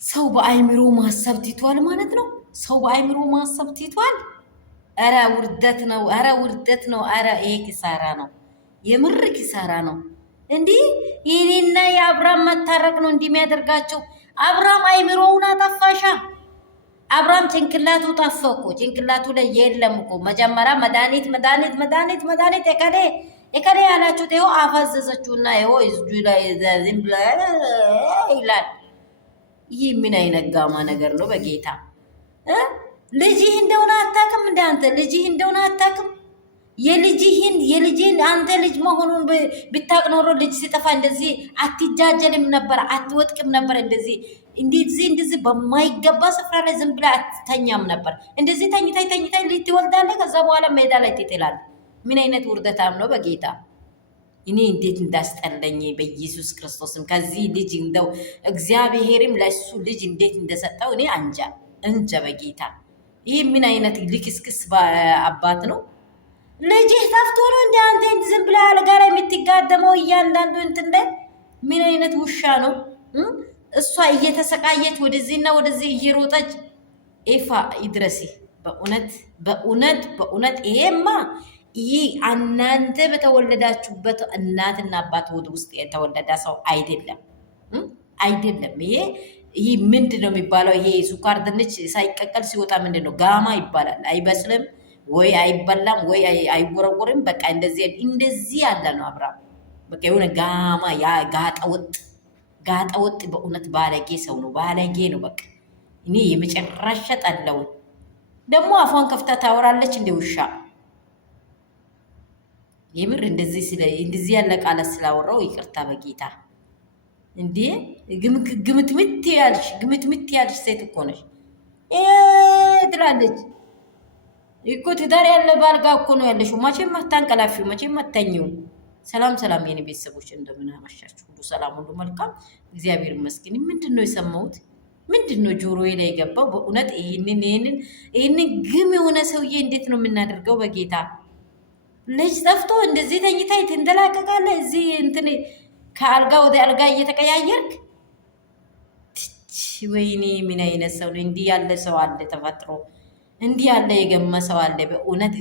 ሰው በአይምሮ ማሰብ ትቷል ማለት ነው። ሰው በአይምሮ ማሰብ ትቷል። አረ ውርደት ነው። አረ ውርደት ነው። አረ ይሄ ኪሳራ ነው። የምር ኪሳራ ነው። እንዲህ የኔና የአብርሃም መታረቅ ነው እንዲህ የሚያደርጋቸው። አብርሃም አይምሮውን አጠፋሻ። አብርሃም ጭንቅላቱ ጠፋ እኮ። ጭንቅላቱ ላይ የለም እኮ። መጀመሪያ መድኃኒት የከሌ ያላችሁት ይኸው አፈዘዘችውና ይኸው እጁ ላይ ዝም ብላ ይላል። ይህ ምን አይነት ጋማ ነገር ነው? በጌታ ልጅህ እንደሆነ አታውቅም። እንደ አንተ ልጅህ እንደሆነ አታውቅም። የልጅህን አንተ ልጅ መሆኑን ብታውቅ ኖሮ ልጅ ሲጠፋ እንደዚህ አትጃጀልም ነበር፣ አትወጥቅም ነበር። እንደዚህ በማይገባ ስፍራ ላይ ዝም ብለህ አትተኛም ነበር። እንደዚህ ተኝታይ ልጅ ትወልዳለህ። ከዛ በኋላ ሜዳ ላይ ትጥላለህ። ምን አይነት ውርደታም ነው? በጌታ እኔ እንዴት እንዳስጠለኝ በኢየሱስ ክርስቶስም። ከዚህ ልጅ እንደው እግዚአብሔርም ለሱ ልጅ እንዴት እንደሰጠው እኔ እንጃ በጌታ። ይህ ምን አይነት ልክስክስ አባት ነው? ልጅህ ጠፍቶ ነው እንደ አንተ ዝም ብለህ አልጋ ላይ የምትጋደመው እያንዳንዱ እንትን ላይ? ምን አይነት ውሻ ነው? እሷ እየተሰቃየች ወደዚህና ወደዚህ እየሮጠች ኤፋ ይድረሲ። በእውነት ይሄማ ይህ እናንተ በተወለዳችሁበት እናትና አባት ወደ ውስጥ የተወለደ ሰው አይደለም። ይህ ምንድን ነው የሚባለው? ይሄ ሱካር ድንች ሳይቀቀል ሲወጣ ምንድን ነው? ጋማ ይባላል። አይበስልም ወይ አይበላም ወይ አይወረወርም። በቃ እንደዚህ ያለ ነው አብርሃም። በቃ የሆነ ጋማ ጋጠወጥ በእውነት ባለጌ ሰው ነው። ባለጌ ነው በቃ። እኔ የመጨረሻ ጠላው። ደግሞ አፏን ከፍታ ታወራለች እንደ ውሻ። የምር እንደዚህ ያለ ቃላት ስላወራው ይቅርታ በጌታ። እንዴ ግምትምት ያልሽ ሴት እኮ ነሽ ትላለች እኮ። ትዳር ያለ ባልጋ እኮ ነው ያለሽው። መቼም አታንቀላፊው፣ መቼም አታኝው። ሰላም የኔ ቤተሰቦች፣ እንደምን አመሻችሁ? ሁሉ ሰላም፣ ሁሉ መልካም፣ እግዚአብሔር ይመስገን። ምንድን ነው የሰማሁት? ምንድን ነው ጆሮዬ ላይ የገባው? በእውነት ይህንን ግም የሆነ ሰውዬ እንዴት ነው የምናደርገው? በጌታ ልጅ ጠፍቶ እንደዚህ ተኝታ ትንደላቀቃለህ። እዚህ እንትን ከአልጋ ወደ አልጋ እየተቀያየርክ። ወይኔ ምን አይነት ሰው ነው? እንዲህ ያለ ሰው አለ ተፈጥሮ? እንዲህ ያለ የገመ ሰው አለ? በእውነት